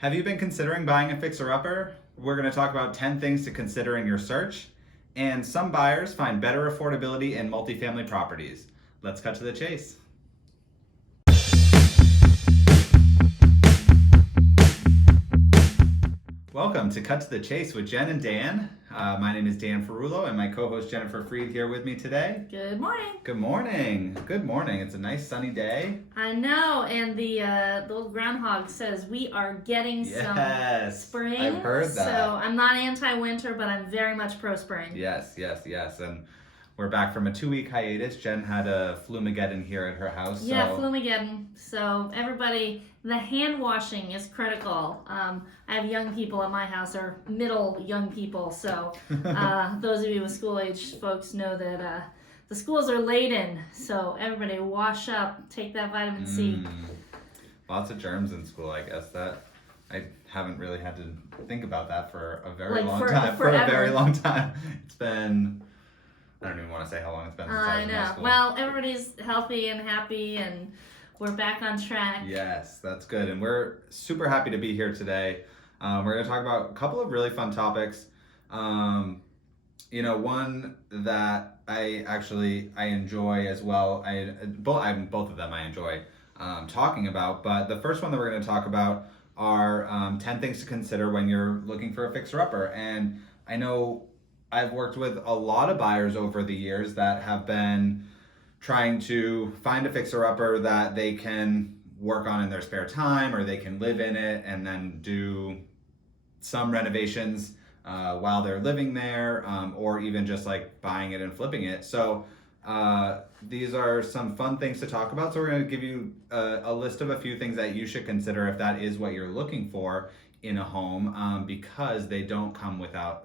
Have you been considering buying a fixer-upper? We're going to talk about 10 things to consider in your search, and some buyers find better affordability in multifamily properties. Let's cut to the chase. Welcome to Cut to the Chase with Jen and Dan. My name is Dan Ferullo, and my co-host Jennifer Freed here with me today. Good morning. Good morning. Good morning. It's a nice sunny day. I know, and the little groundhog says we are getting some spring. I've heard that. So I'm not anti-winter, but I'm very much pro-spring. Yes. And we're back from a 2-week hiatus. Jen had a flumageddon here at her house. Yeah, flumageddon. So everybody, the hand washing is critical. I have young people at my house, or middle young people. So those of you with school-age folks know that the schools are laden. So everybody wash up, take that vitamin C. Lots of germs in school, I guess. That I haven't really had to think about that for a very long time. For a very long time. It's been... I don't even want to say how long it's been since I was in high school. Well, everybody's healthy and happy, and we're back on track. Yes, that's good. And we're super happy to be here today. We're going to talk about a couple of really fun topics. One that I enjoy as well. Both of them I enjoy talking about. But the first one that we're going to talk about are 10 things to consider when you're looking for a fixer-upper. And I know I've worked with a lot of buyers over the years that have been trying to find a fixer-upper that they can work on in their spare time, or they can live in it and then do some renovations while they're living there, or even just like buying it and flipping it. So these are some fun things to talk about. So we're going to give you a list of a few things that you should consider if that is what you're looking for in a home, because they don't come without...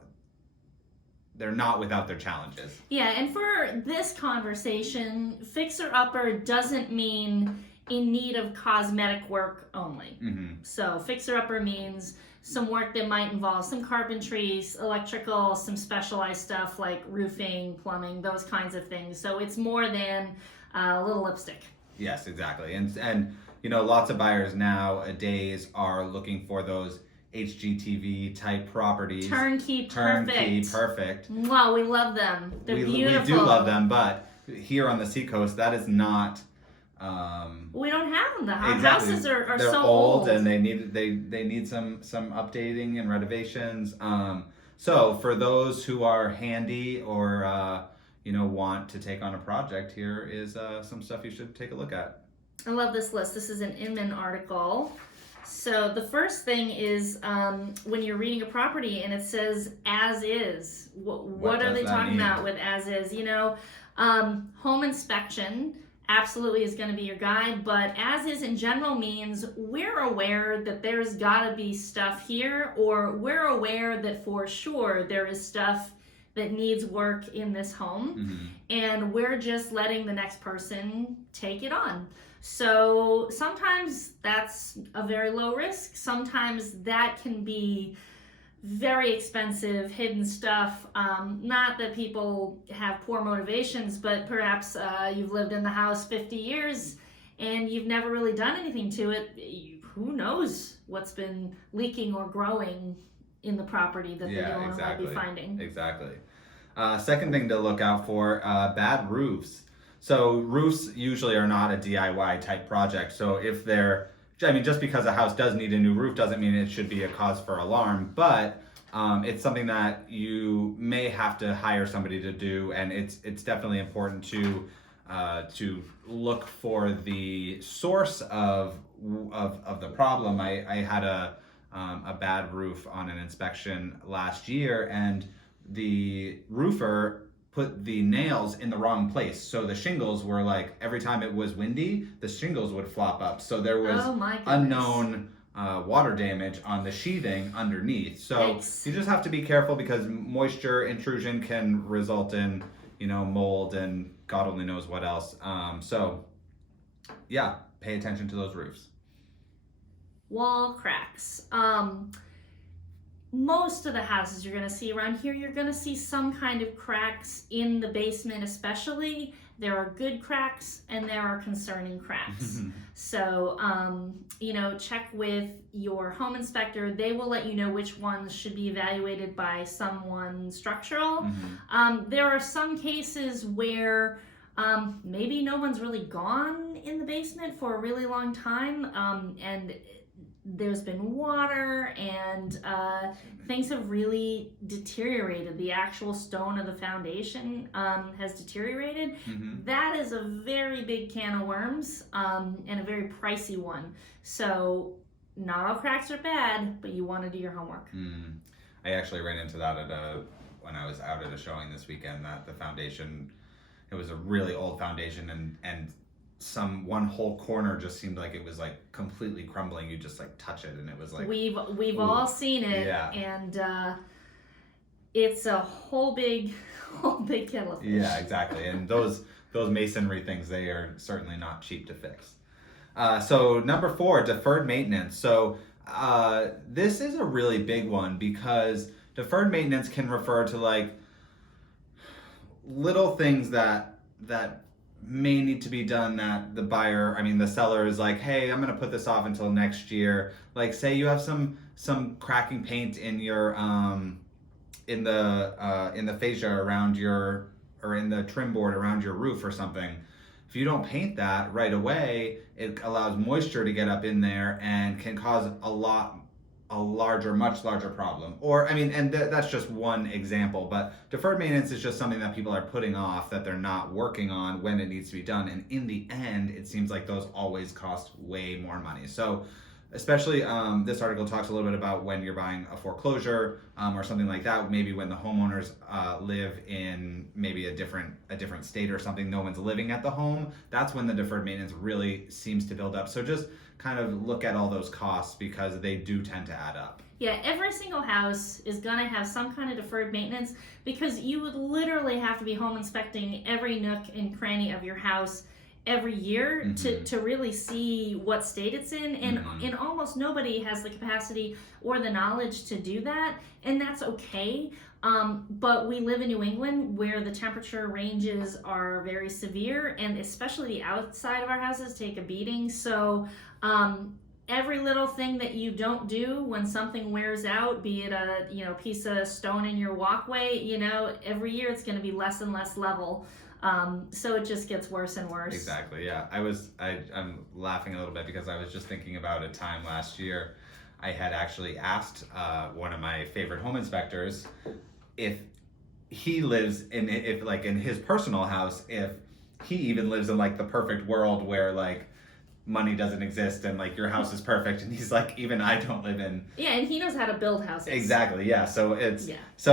They're not without their challenges. Yeah, and for this conversation, fixer-upper doesn't mean in need of cosmetic work only. Mm-hmm. So fixer-upper means some work that might involve some carpentry, electrical, some specialized stuff like roofing, plumbing, those kinds of things. So it's more than a little lipstick. Yes, exactly. And lots of buyers nowadays are looking for those HGTV type properties. Turnkey, perfect. Wow, we love them. They're beautiful. We do love them, but here on the Seacoast, that is not. We don't have them. The exactly. houses are They're so old, and they need some updating and renovations. So for those who are handy or want to take on a project, here is some stuff you should take a look at. I love this list. This is an Inman article. So the first thing is when you're reading a property and it says as is, what are they talking about with as is? Home inspection absolutely is going to be your guide, but as is in general means we're aware that there's got to be stuff here, or we're aware that for sure there is stuff that needs work in this home, and we're just letting the next person take it on. So sometimes that's a very low risk. Sometimes that can be very expensive, hidden stuff. Not that people have poor motivations, but perhaps you've lived in the house 50 years and you've never really done anything to it. Who knows what's been leaking or growing in the property that the owner might be finding. Exactly. Second thing to look out for, bad roofs. So roofs usually are not a DIY type project. So if just because a house does need a new roof doesn't mean it should be a cause for alarm, but it's something that you may have to hire somebody to do, and it's definitely important to look for the source of the problem. I had a bad roof on an inspection last year, and the roofer put the nails in the wrong place. So the shingles were like, every time it was windy, the shingles would flop up. So there was unknown water damage on the sheathing underneath. So you just have to be careful, because moisture intrusion can result in, mold and God only knows what else. Pay attention to those roofs. Wall cracks. Most of the houses you're going to see around here, you're going to see some kind of cracks in the basement especially there are good cracks and there are concerning cracks. So, check with your home inspector. They will let you know which ones should be evaluated by someone structural. There are some cases where maybe no one's really gone in the basement for a really long time, and there's been water and things have really deteriorated. The actual stone of the foundation has deteriorated. That is a very big can of worms, and a very pricey one. So not all cracks are bad, but you want to do your homework. I actually ran into that when I was out at a showing this weekend, that the foundation, it was a really old foundation, and one whole corner just seemed like it was like completely crumbling. You just like touch it and it was like, we've all seen it. Yeah. And it's a whole big kettle of fish. Yeah, exactly. And those masonry things, they are certainly not cheap to fix. So number 4, deferred maintenance. So this is a really big one, because deferred maintenance can refer to like little things that may need to be done, that the seller is like, hey, I'm going to put this off until next year. Like, say you have some cracking paint in your in the fascia around or in the trim board around your roof or something. If you don't paint that right away, it allows moisture to get up in there and can cause much larger problem. That's just one example, but deferred maintenance is just something that people are putting off, that they're not working on when it needs to be done. And in the end, it seems like those always cost way more money. So especially this article talks a little bit about when you're buying a foreclosure or something like that, maybe when the homeowners live in maybe a different state or something, no one's living at the home. That's when the deferred maintenance really seems to build up. So just kind of look at all those costs, because they do tend to add up. Yeah, every single house is going to have some kind of deferred maintenance, because you would literally have to be home inspecting every nook and cranny of your house every year to really see what state it's in. And almost nobody has the capacity or the knowledge to do that, and that's okay. But we live in New England, where the temperature ranges are very severe, and especially the outside of our houses take a beating. So every little thing that you don't do when something wears out, be it a piece of stone in your walkway, every year it's going to be less and less level. So it just gets worse and worse. Exactly. Yeah. I'm laughing a little bit, because I was just thinking about a time last year. I had actually asked one of my favorite home inspectors if he lives in his personal house, if he even lives in like the perfect world where like money doesn't exist and like your house is perfect. And he's like, even I don't live in. Yeah, and he knows how to build houses. Exactly. Yeah. So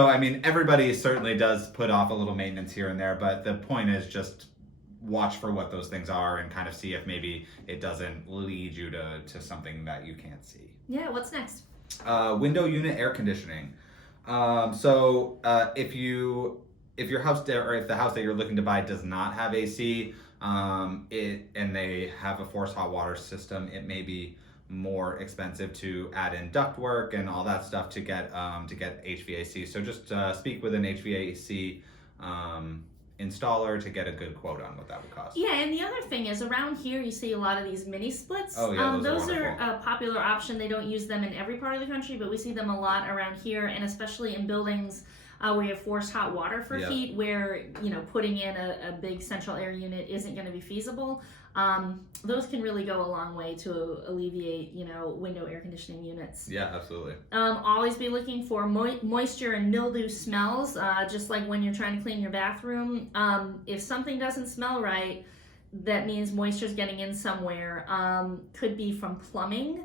everybody certainly does put off a little maintenance here and there, but the point is just watch for what those things are and kind of see if maybe it doesn't lead you to something that you can't see. Yeah. What's next? Window unit air conditioning. If your house, or if the house that you're looking to buy does not have AC, and they have a forced hot water system, it may be more expensive to add in ductwork and all that stuff to get HVAC. So just speak with an HVAC installer to get a good quote on what that would cost. Yeah, and the other thing is, around here you see a lot of these mini splits. Oh yeah, those are a popular option. They don't use them in every part of the country, but we see them a lot around here, and especially in buildings where you have forced hot water for heat, where putting in a big central air unit isn't going to be feasible. Those can really go a long way to alleviate window air conditioning units. Yeah, absolutely. Always be looking for moisture and mildew smells, just like when you're trying to clean your bathroom. If something doesn't smell right, that means moisture's getting in somewhere. Could be from plumbing.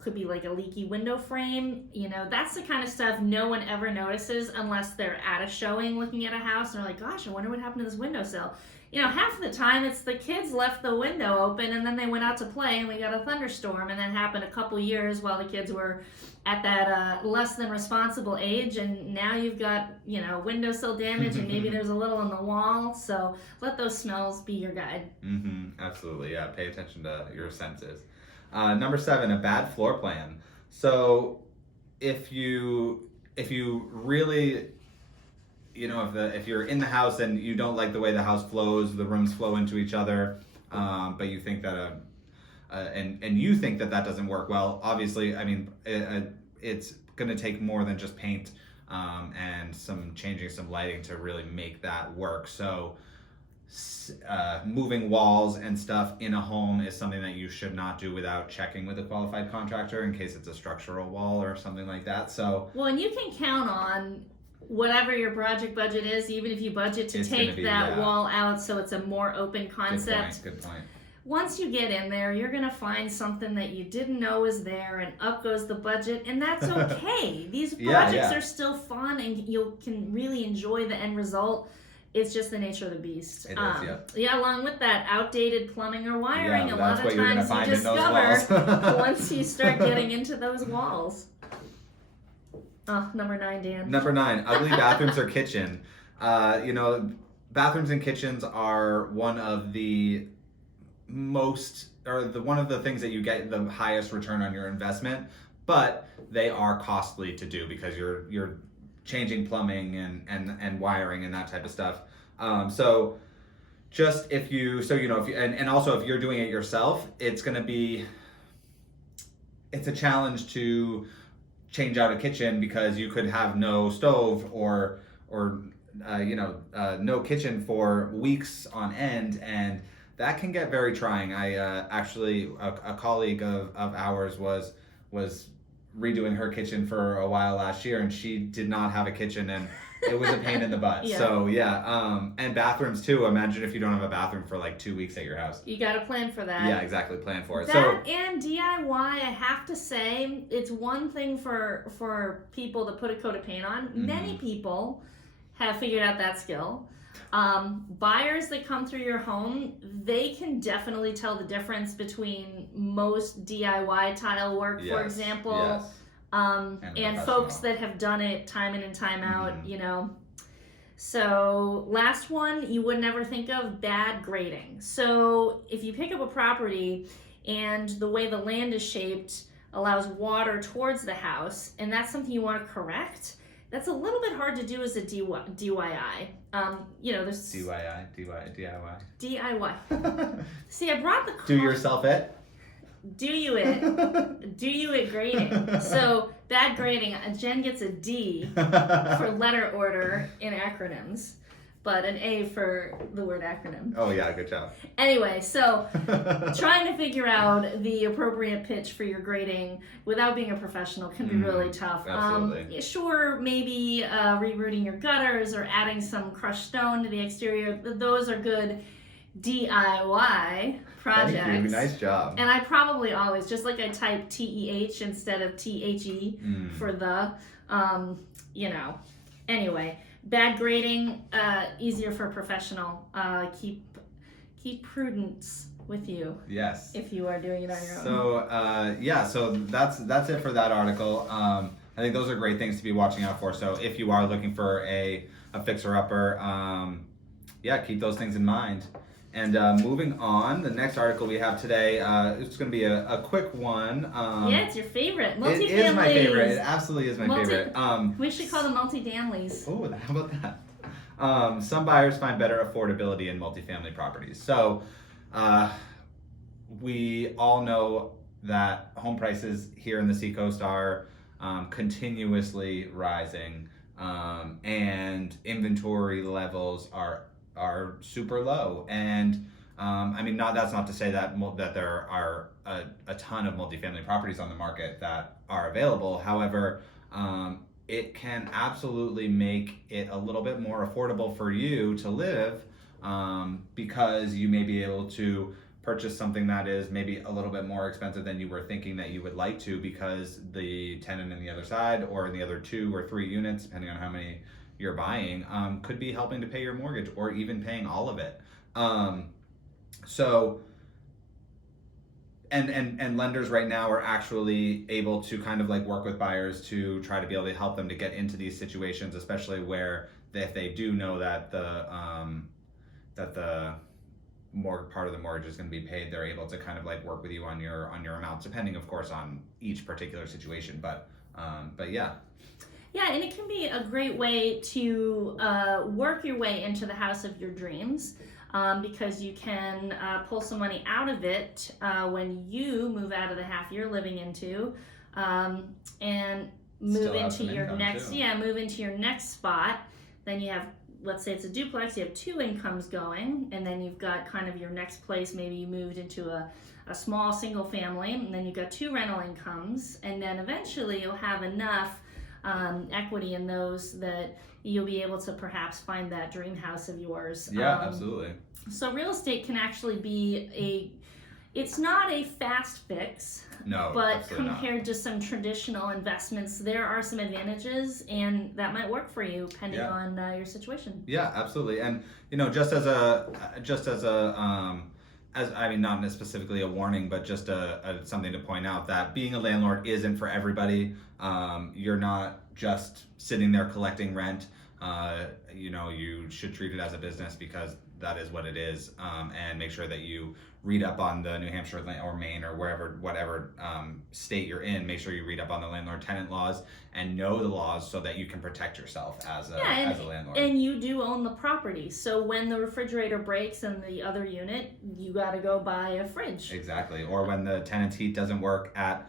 Could be like a leaky window frame. That's the kind of stuff no one ever notices unless they're at a showing looking at a house and they're like, gosh, I wonder what happened to this windowsill. Half of the time it's the kids left the window open and then they went out to play and we got a thunderstorm, and that happened a couple years while the kids were at that less than responsible age, and now you've got windowsill damage and maybe there's a little on the wall. So let those smells be your guide. Absolutely. Yeah, pay attention to your senses. Number 7, a bad floor plan. So if you really if you're in the house and you don't like the way the house flows, the rooms flow into each other, but you think that and you think that doesn't work well. Obviously, I mean, it's going to take more than just paint and changing some lighting to really make that work. So moving walls and stuff in a home is something that you should not do without checking with a qualified contractor in case it's a structural wall or something like that. So well, and you can count on whatever your project budget is, even if you budget to take that wall out so it's a more open concept. Good point. Once you get in there, you're going to find something that you didn't know was there, and up goes the budget, and that's okay. These projects are still fun, and you can really enjoy the end result. It's just the nature of the beast. It is, yeah, along with that, outdated plumbing or wiring, a lot of times you discover once you start getting into those walls. Number 9, Dan. Number 9, ugly bathrooms or kitchen. Bathrooms and kitchens are one of the one of the things that you get the highest return on your investment, but they are costly to do because you're changing plumbing and wiring and that type of stuff. So just if you also if you're doing it yourself, it's a challenge to change out a kitchen because you could have no stove or no kitchen for weeks on end, and that can get very trying. I actually a colleague of ours was redoing her kitchen for a while last year, and she did not have a kitchen, and it was a pain in the butt. Yeah. So and bathrooms too. Imagine if you don't have a bathroom for like 2 weeks at your house. You got to plan for that. Yeah, exactly. Plan for it. And DIY, I have to say, it's one thing for people to put a coat of paint on. Mm-hmm. Many people have figured out that skill. Buyers that come through your home, they can definitely tell the difference between most DIY tile work, for example, and folks that have done it time in and time out, So last one, you would never think of, bad grading. So if you pick up a property and the way the land is shaped allows water towards the house, and that's something you want to correct, that's a little bit hard to do as a DIY. There's DIY. See, I brought the do yourself it. Do you it grading. So bad grading. Jen gets a D for letter order in acronyms, but an A for the word acronym. Oh yeah, good job. Anyway, so trying to figure out the appropriate pitch for your grading without being a professional can be really tough. Absolutely. Sure, maybe rerouting your gutters or adding some crushed stone to the exterior. Those are good DIY projects. Thank you. Nice job. And I probably always, just like I type TEH instead of THE for the, Anyway, bad grading, easier for a professional. Keep prudence with you. Yes. If you are doing it on your own. So that's it for that article. I think those are great things to be watching out for. So if you are looking for a fixer-upper, keep those things in mind. And moving on, the next article we have today, it's going to be a quick one. It's your favorite. Multifamilies. It is my favorite. It absolutely is my favorite. We should call them multi-danlies. Oh, how about that? Some buyers find better affordability in multifamily properties. So we all know that home prices here in the Seacoast are continuously rising, and inventory levels are super low, and that's not to say that there are a ton of multifamily properties on the market that are available. However, it can absolutely make it a little bit more affordable for you to live, because you may be able to purchase something that is maybe a little bit more expensive than you were thinking that you would like to, because the tenant in the other side or in the other 2 or 3 units, depending on how many you're buying, could be helping to pay your mortgage or even paying all of it. And lenders right now are actually able to kind of like work with buyers to try to be able to help them to get into these situations, especially where if they do know that the more part of the mortgage is going to be paid, they're able to kind of like work with you on your amounts, depending of course on each particular situation. But yeah. Yeah, and it can be a great way to work your way into the house of your dreams, because you can pull some money out of it when you move out of the half you're living into, and move Still have into some your income, next too. move into your next spot. Then you have, let's say it's a duplex, you have two incomes going, and then you've got kind of your next place. Maybe you moved into a small single family, and then you've got two rental incomes, and then eventually you'll have enough equity in those that you'll be able to perhaps find that dream house of yours. Yeah, absolutely. So real estate can actually be it's not a fast fix. No, but absolutely compared to some traditional investments, there are some advantages, and that might work for you depending on your situation. Yeah, absolutely. And just as I mean, not specifically a warning, but just something to point out that being a landlord isn't for everybody. You're not just sitting there collecting rent. You should treat it as a business, because that is what it is. And make sure that you read up on the New Hampshire or Maine or whatever state you're in. Make sure you read up on the landlord-tenant laws and know the laws so that you can protect yourself as a landlord. And you do own the property, so when the refrigerator breaks in the other unit, you got to go buy a fridge. Exactly. Or when the tenant's heat doesn't work at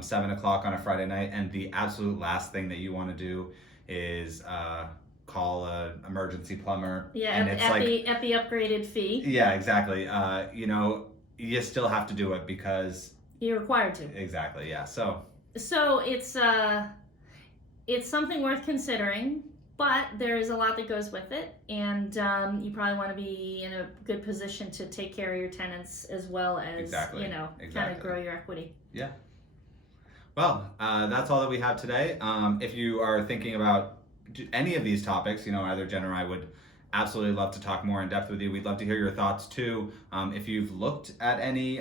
7 o'clock on a Friday night, and the absolute last thing that you want to do is call an emergency plumber. Yeah, and it's epi upgraded fee. Yeah, exactly. You still have to do it because you're required to. Exactly. Yeah. So it's something worth considering, but there is a lot that goes with it, and you probably want to be in a good position to take care of your tenants as well as kind of grow your equity. Yeah. Well, that's all that we have today. If you are thinking about any of these topics, either Jen or I would absolutely love to talk more in depth with you. We'd love to hear your thoughts too. If you've looked at any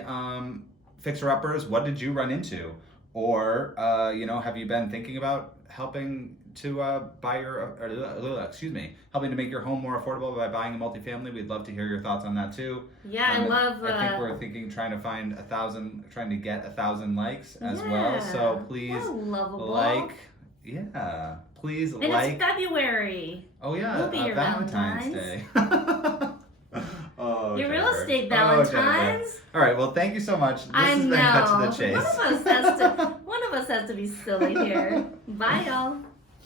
fixer-uppers, what did you run into? Or, have you been thinking about helping to helping to make your home more affordable by buying a multifamily? We'd love to hear your thoughts on that too. Yeah, I think we're trying to get 1,000 likes as well. So please please and it's February. Oh yeah, we'll be your Valentine's Day. Your real estate Valentine's. All right, well, thank you so much. This has been Cut to the Chase. One of us has to be silly here. Bye, y'all.